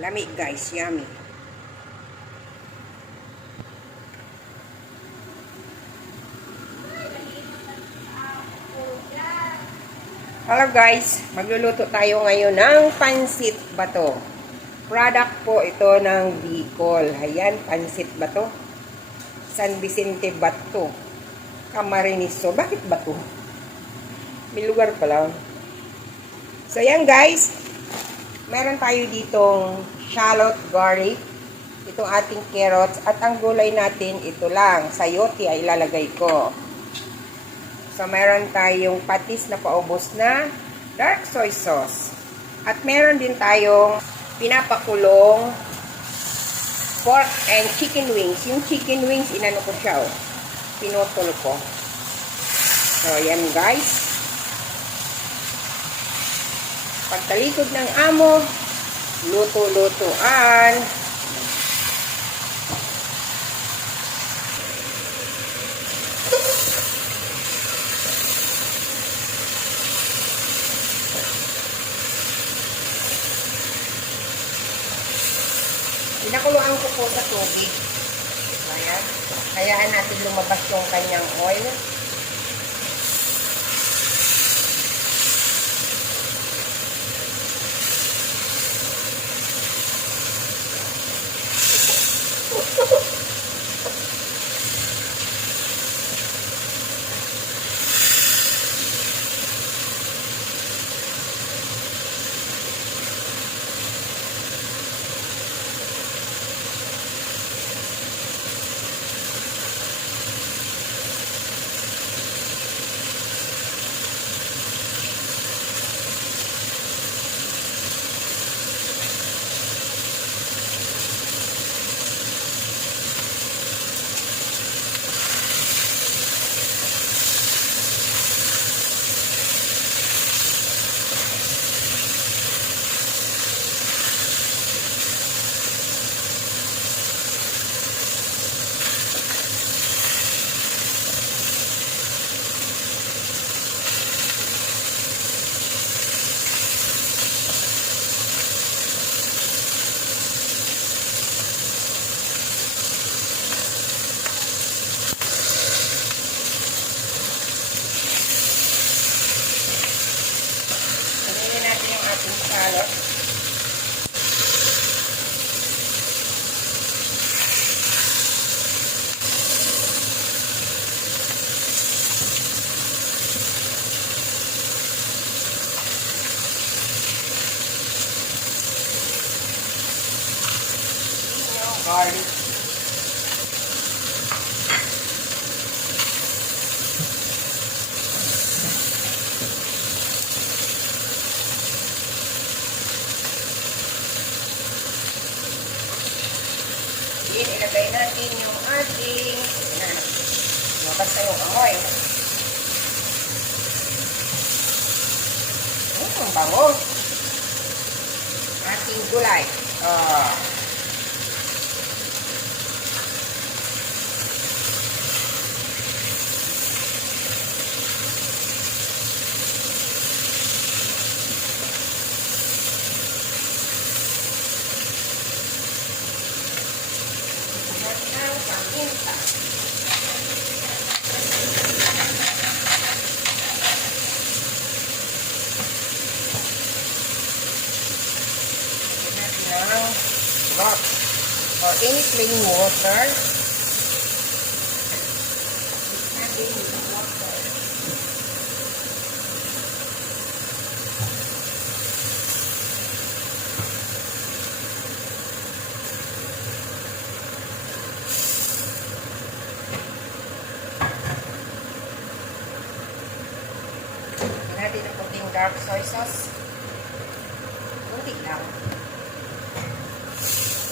Lami guys, yummy. Hello guys, magluluto tayo ngayon ng pansit bato. Product po ito ng Bicol. Ayan, pansit bato. San Vicente Bato. Camarines. Bakit bato? May lugar pa lang. So ayan guys, meron tayo ditong shallot, garlic, itong ating carrots, at ang gulay natin ito lang. Sayote ay ilalagay ko. So, meron tayong patis na paubos na dark soy sauce. At meron din tayong pinapakulong pork and chicken wings. Yung chicken wings, inano ko siya, oh. Pinutol ko. So, yan guys. Pagtalikod ng amo, luto-lutuan. Pinakuluan ko po sa tubig. Ayan. Hayaan natin lumabas yung kanyang oil. Salot. Garlic. Ilagay natin yung ating mabas na yung amoy. Ang bango. Ating gulay. Paminta. Ng rock or any plain water. Natin ang puting dark soy sauce. Kunti lang.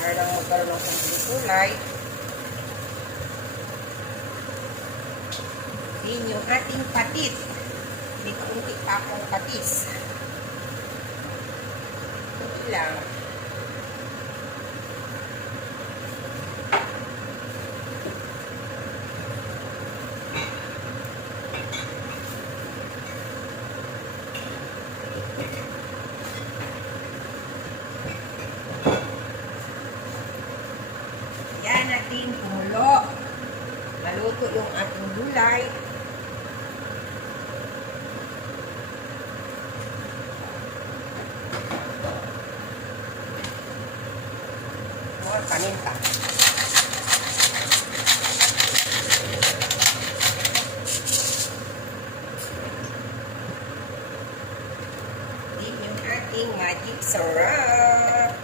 Para lang magkaroon ng kunting kulay. Din yung ating patis. May kunti pa akong patis. Kunti lang. gulay. More paninta. Din yung ating magic sarap.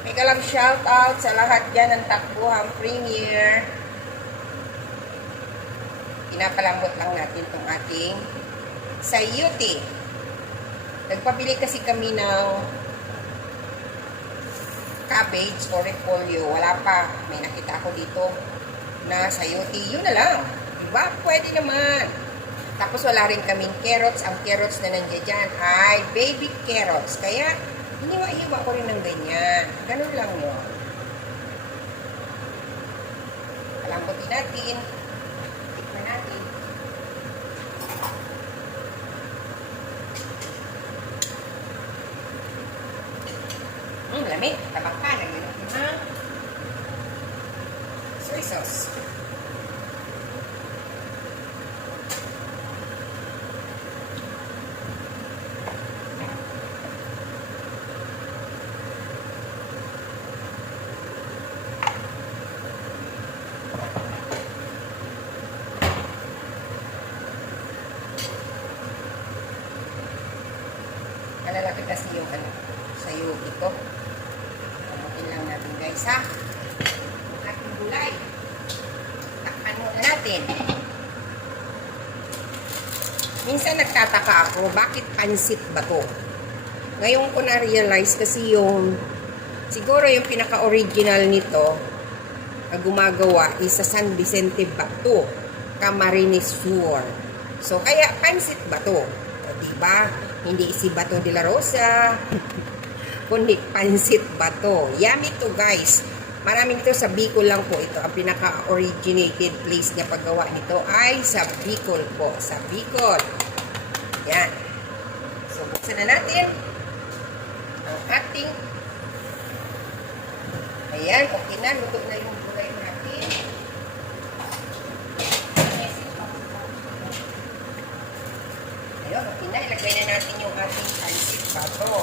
Mega love shout out sa lahat dyan ng Takbuhan Premier. Pinapalambot lang natin itong ating sayuti. Nagpabili kasi kami ng cabbage o repolyo. Wala pa. May nakita ako dito na sayuti. Yun na lang. Diba? Pwede naman. Tapos wala rin kaming carrots. Ang carrots na nandiyan dyan ay baby carrots. Kaya hiniwa-hiwa ko rin ng ganyan. Ganun lang yun. Palambutin natin. Tikman natin. Lamig. Tabak pa. Lagyan natin ng soy sauce. Nalalapit kasi yung sayo ito. Pagkakin lang natin guys ha. Ang ating gulay. Takpan muna natin. Minsan nagtataka ako, bakit pansit ba to? Ngayon ko na-realize kasi siguro yung pinaka-original nito na gumagawa is sa San Vicente Bato, Camarines Sur. So, kaya pansit ba to? O, diba? Hindi si Bato de la Rosa, kundi pansit Bato. Yummy to guys. Maraming ito sa Bicol lang po ito. Ang pinaka-originated place niya paggawa nito ay sa Bicol po. Sa Bicol. Yan. So, buksan na natin ang ating ayan, okay na. Luto na yung gulay natin. Ayun, okay na. Ilagay na natin yung ating pansit Bato.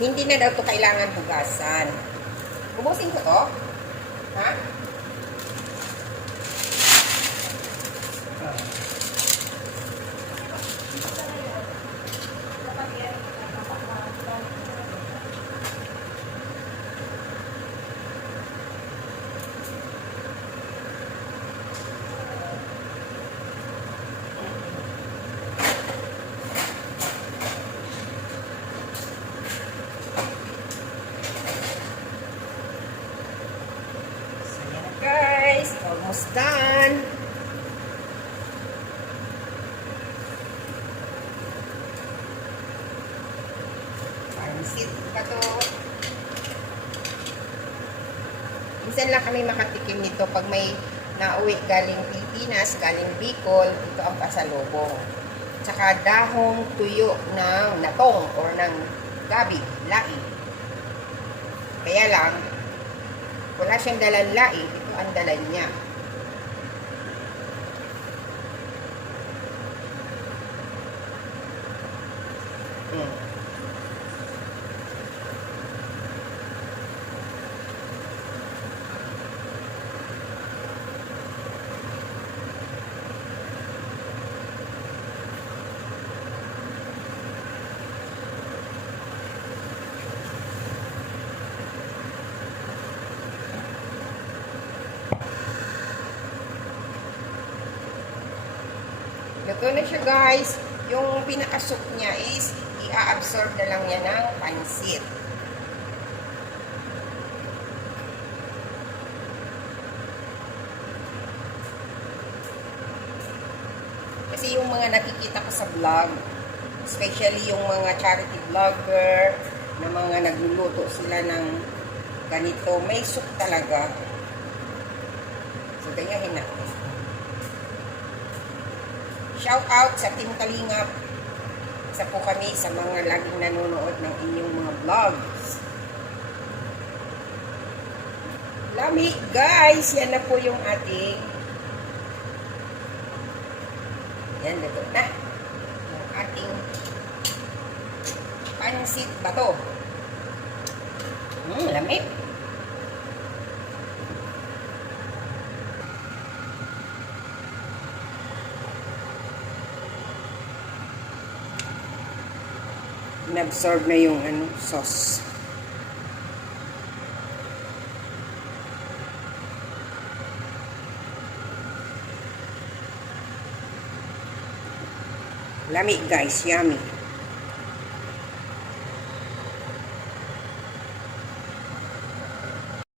Hindi na daw ito kailangan hugasan. Ubusin ko to. Ha? Guys, almost done. Pansit Bato. Minsan lang kami makatikim nito pag may nauwi galing Pilipinas, galing Bicol, ito ang pasalubong. Tsaka dahong tuyo ng natong or ng gabi, laing. Kaya lang, wala siyang dalang laing, ito ang dalan niya. Luto na siya guys. Yung pinakasok niya is i-absorb na lang yan ng pansit. Kasi yung mga nakikita ko sa vlog, especially yung mga charity vlogger, na mga nagluluto sila ng ganito, may soup talaga. So, gayahin natin. Shout out sa Team Kalingap. Isa po kami sa mga laging nanonood ng inyong mga vlogs. Lami, guys! Yan na po yung ating luto na. Yung ating pansit bato. Lamig. Inabsorb na yung sauce. Lamig guys, yummy.